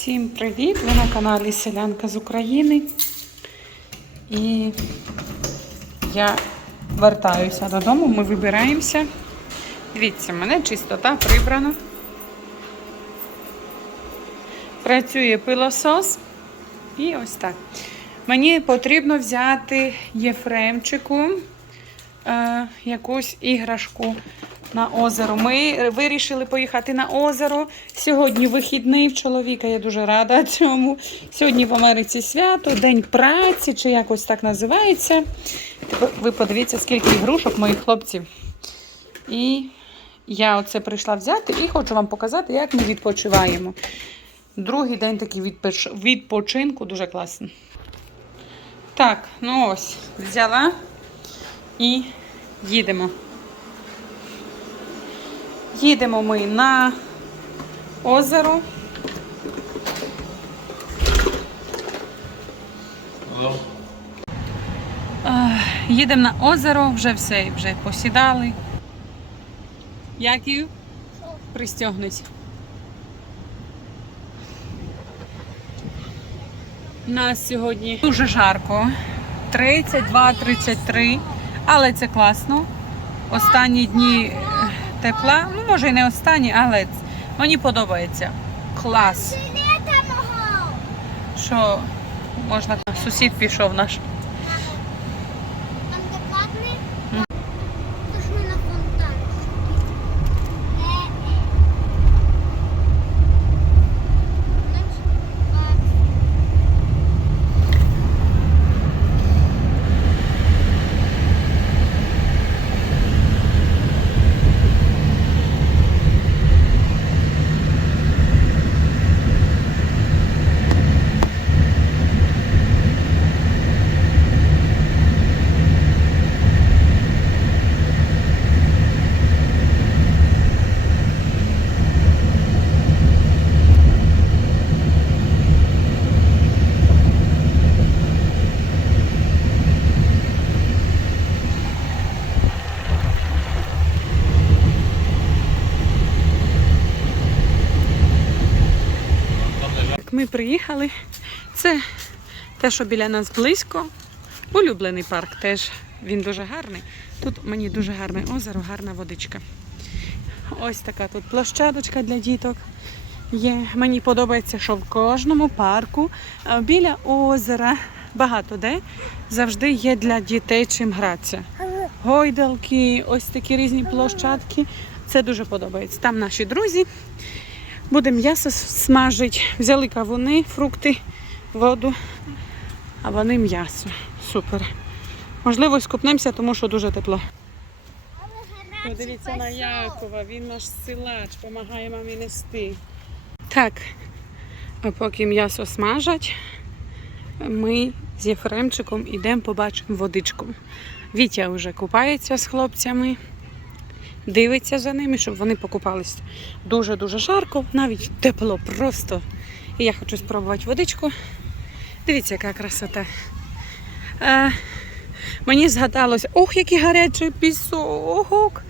Всім привіт! Ви на каналі Селянка з України. І я вертаюся додому, ми вибираємося. Дивіться, мене чистота прибрана. Працює пилосос. І ось так. Мені потрібно взяти Єфремчику е, якусь іграшку на озеро. Ми вирішили поїхати на озеро. Сьогодні вихідний в чоловіка, я дуже рада цьому. Сьогодні в Америці свято, День праці, чи якось так називається. Ви подивіться, скільки ігрушок моїх хлопців. І я оце прийшла взяти і хочу вам показати, як ми відпочиваємо. Другий день такий відпоч- відпочинку, дуже класно. Так, ну ось, взяла і їдемо. Їдемо ми на озеро. Е, Їдемо на озеро, вже все, вже посідали. Яків? Пристягнуть. У нас сьогодні дуже жарко. 32-33, але це класно. Останні дні тепла, ну може і не останні, але мені подобається. Клас. Що можна. Сусід пішов наш. Ми приїхали, це те, що біля нас близько. Улюблений парк теж. Він дуже гарний. Тут мені дуже гарне озеро, гарна водичка. Ось така тут площадочка для діток. Є. Мені подобається, що в кожному парку біля озера багато де завжди є для дітей чим гратися. Гойдалки, ось такі різні площадки. Це дуже подобається. Там наші друзі. Будемо м'ясо смажити. Взяли кавуни, фрукти, воду, а вони м'ясо. Супер. Можливо, скупнемося, тому що дуже тепло. Подивіться на. Якова, він наш силач, допомагає мамі нести. Так, а поки м'ясо смажать, ми з Єфремчиком йдемо побачимо водичку. Вітя вже купається з хлопцями, дивиться за ними, щоб вони покупались. Дуже-дуже жарко, навіть тепло просто. І я хочу спробувати водичку. Дивіться, яка красота. Е, мені згадалося, ох, який гарячий пісок.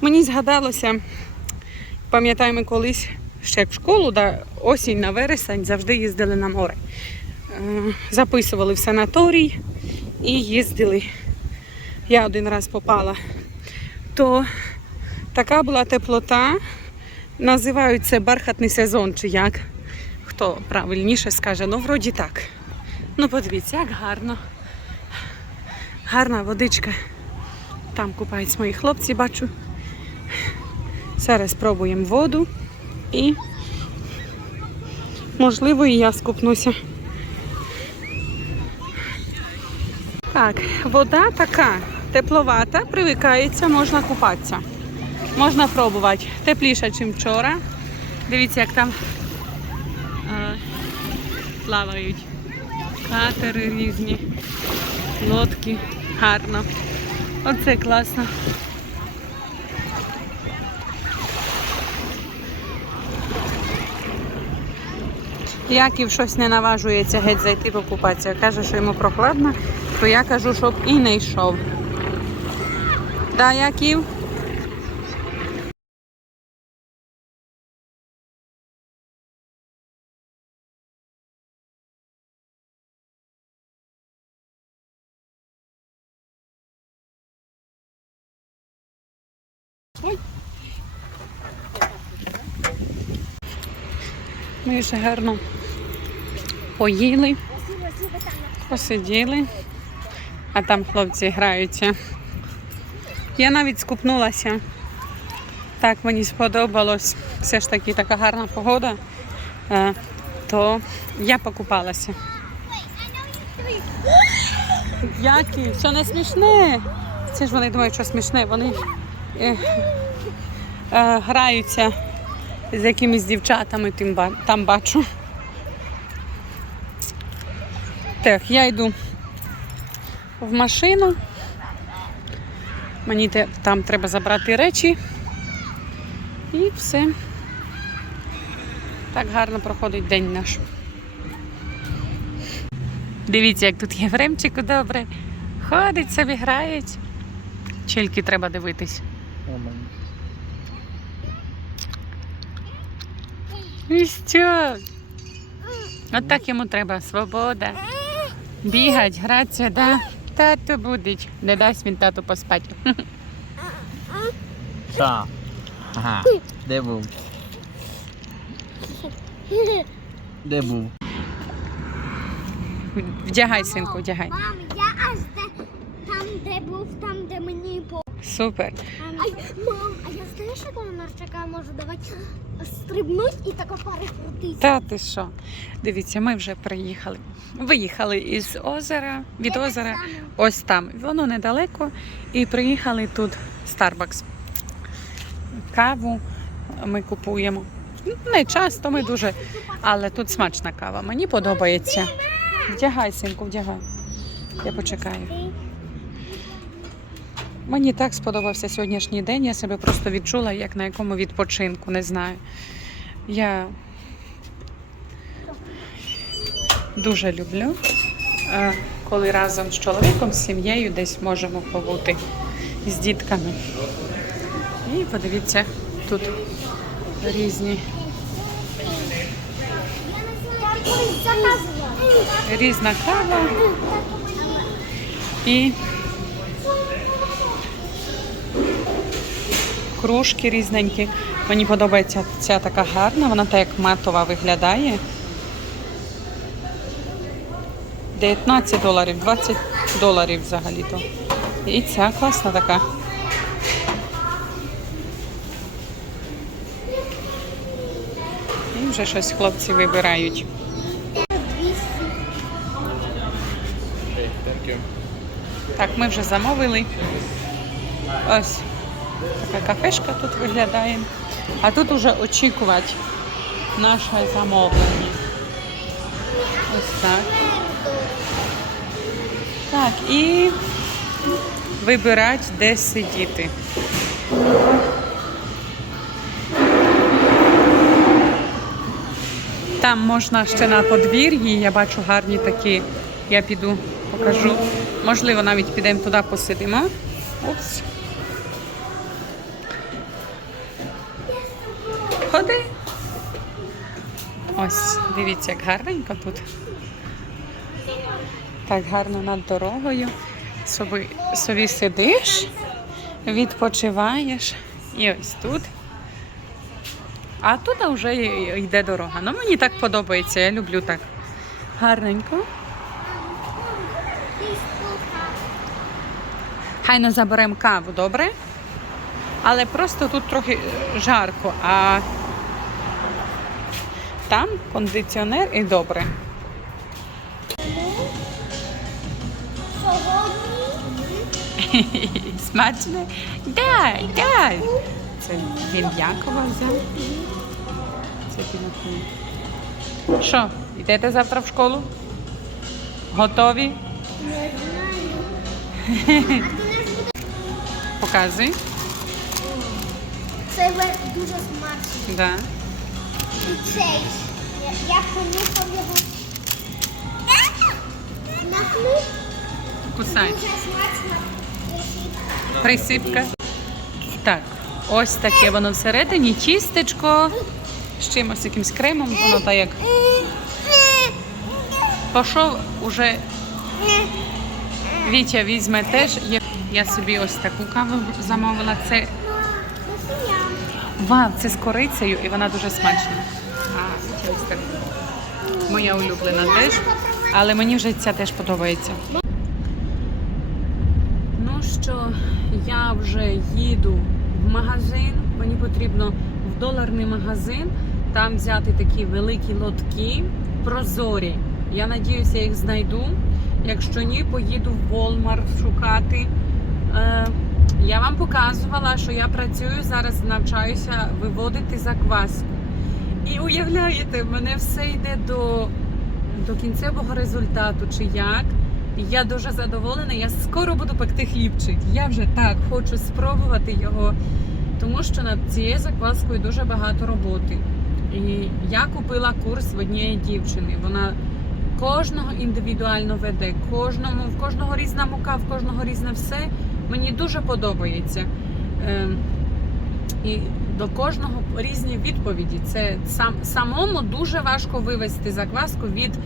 Мені згадалося, пам'ятаємо колись ще в школу, да, осінь на вересень завжди їздили на море. Е, записували в санаторій і їздили. Я один раз попала. То така була теплота. Називають це бархатний сезон, чи як. Хто правильніше скаже, ну вроді так. Ну, подивіться, як гарно. Гарна водичка. Там купаються мої хлопці, бачу. Зараз спробуємо воду і, можливо, і я скупнуся. Так, вода така тепловата, привикається, можна купатися. Можна пробувати. Тепліше, ніж вчора. Дивіться, як там е, плавають катери різні, лодки. Гарно. Оце класно. Яків щось не наважується геть зайти покупатися. Каже, що йому прохладно, то я кажу, щоб і не йшов. Да, Яків? Ми вже гарно поїли, посиділи, а там хлопці граються. Я навіть скупнулася. Так мені сподобалось. Все ж таки така гарна погода. Е, То я покупалася. Які? Що не смішне? Це ж вони думають, що смішне. Вони е, е, граються з якимись дівчатами, тим там бачу. Так, я йду в машину. Мені там треба забрати речі. І все. Так гарно проходить день наш. Дивіться, як тут Єфремчику добре. Ходить собі, грають. Тільки треба дивитись. І що? От так йому треба свобода. Бігать, гратися, да? Тато будить. Не дасть він тату поспати. Що? Ага. Де був? Де був? Вдягай, синку, вдягай. Мам, я аж де, там, де був, там, де мені по. Супер. Ай, мам, а я знаєш, як вона чекає, можу давати стрибнуть і тако перекрутитися. Та ти що? Дивіться, ми вже приїхали. Виїхали із озера, від озера, ось там. Воно недалеко. І приїхали тут Starbucks. Каву ми купуємо. Не часто, ми дуже. Але тут смачна кава. Мені подобається. Вдягай, синку, вдягай. Я почекаю. Мені так сподобався сьогоднішній день. Я себе просто відчула, як на якому відпочинку, не знаю. Я дуже люблю, е, коли разом з чоловіком, з сім'єю десь можемо побути з дітками. І подивіться, тут різні, різна кава і кружки різненькі. Мені подобається ця така гарна, вона так як матова виглядає. 19 доларів, 20 доларів взагалі-то. І ця класна така. І вже щось хлопці вибирають. Так, ми вже замовили. Ось така кафешка тут виглядає. А тут уже очікувати наше замовлення. Ось так. Так, і вибирати, де сидіти. Там можна ще на подвір'ї, я бачу гарні такі. Я піду, покажу. Можливо, навіть підемо туди посидимо. Упс. Ось, дивіться, як гарненько тут. Так гарно над дорогою. Собі, собі сидиш, відпочиваєш. І ось тут. А тут вже йде дорога. Ну мені так подобається, я люблю так. Гарненько. Хайно заберемо каву, добре? Але просто тут трохи жарко, а там кондиціонер і добре. Сьогодні Смачно? Дай, дай. Це він Якова взяв. Це. Що, йдете завтра в школу? Готові? не знаю. Показуй. Це дуже смачно. Да. І цей. Я, понюхав його. На Кусай. дуже смачно. Присипка. Так, ось таке воно всередині. Тістечко з чимось якимсь кремом, воно так як пішов уже. Вітя візьме теж. Я собі ось таку каву замовила. Це Вау, це з корицею і вона дуже смачна. А. Моя улюблена теж. Але мені вже ця теж подобається. Ну що, я вже їду в магазин. Мені потрібно в доларний магазин там взяти такі великі лотки прозорі. Я надіюся, я їх знайду. Якщо ні, поїду в Walmart шукати. Е, я вам показувала, що я працюю зараз, навчаюся виводити закваску. І уявляєте, в мене все йде до, до кінцевого результату, чи як. Я дуже задоволена. Я скоро буду пекти хлібчик. Я вже так хочу спробувати його, тому що над цією закваскою дуже багато роботи. І я купила курс в однієї дівчини. Вона кожного індивідуально веде, кожному, в кожного різна мука, в кожного різне все. Мені дуже подобається. Ем, і до кожного різні відповіді. Це сам самому дуже важко вивести закваску від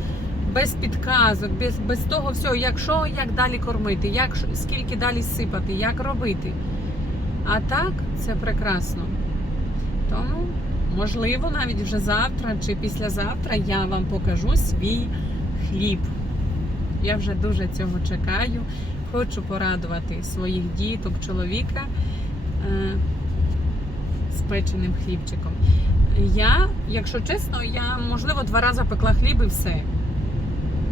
без підказок, без, без того всього, як що, як далі кормити, як скільки далі сипати, як робити. А так це прекрасно. Тому, можливо, навіть вже завтра чи післязавтра я вам покажу свій хліб. Я вже дуже цього чекаю. Хочу порадувати своїх діток, чоловіка е, спеченим хлібчиком. Я, якщо чесно, я можливо два рази пекла хліб і все.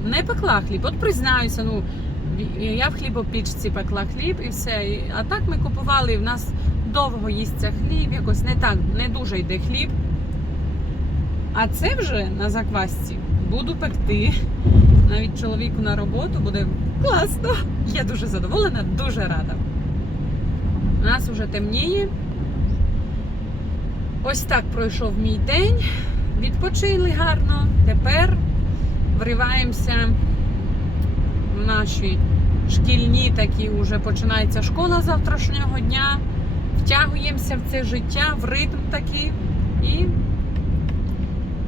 Не пекла хліб, от признаюся, ну я в хлібопічці пекла хліб і все. А так ми купували, і в нас довго їсться хліб, якось не так, не дуже йде хліб. А це вже на заквасці буду пекти. Навіть чоловіку на роботу буде класно. Я дуже задоволена, дуже рада. У нас вже темніє. Ось так пройшов мій день. Відпочили гарно. Тепер вриваємося в наші шкільні такі, вже починається школа завтрашнього дня. Втягуємося в це життя, в ритм такий. І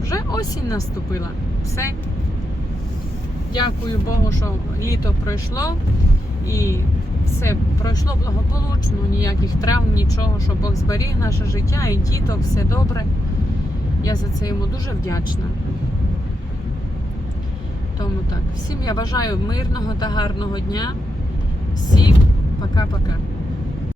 вже осінь наступила. Все. Дякую Богу, що літо пройшло і все пройшло благополучно, ніяких травм, нічого, що Бог зберіг наше життя і діток, все добре. Я за це йому дуже вдячна. Тому так, всім я бажаю мирного та гарного дня. Всім пока-пока.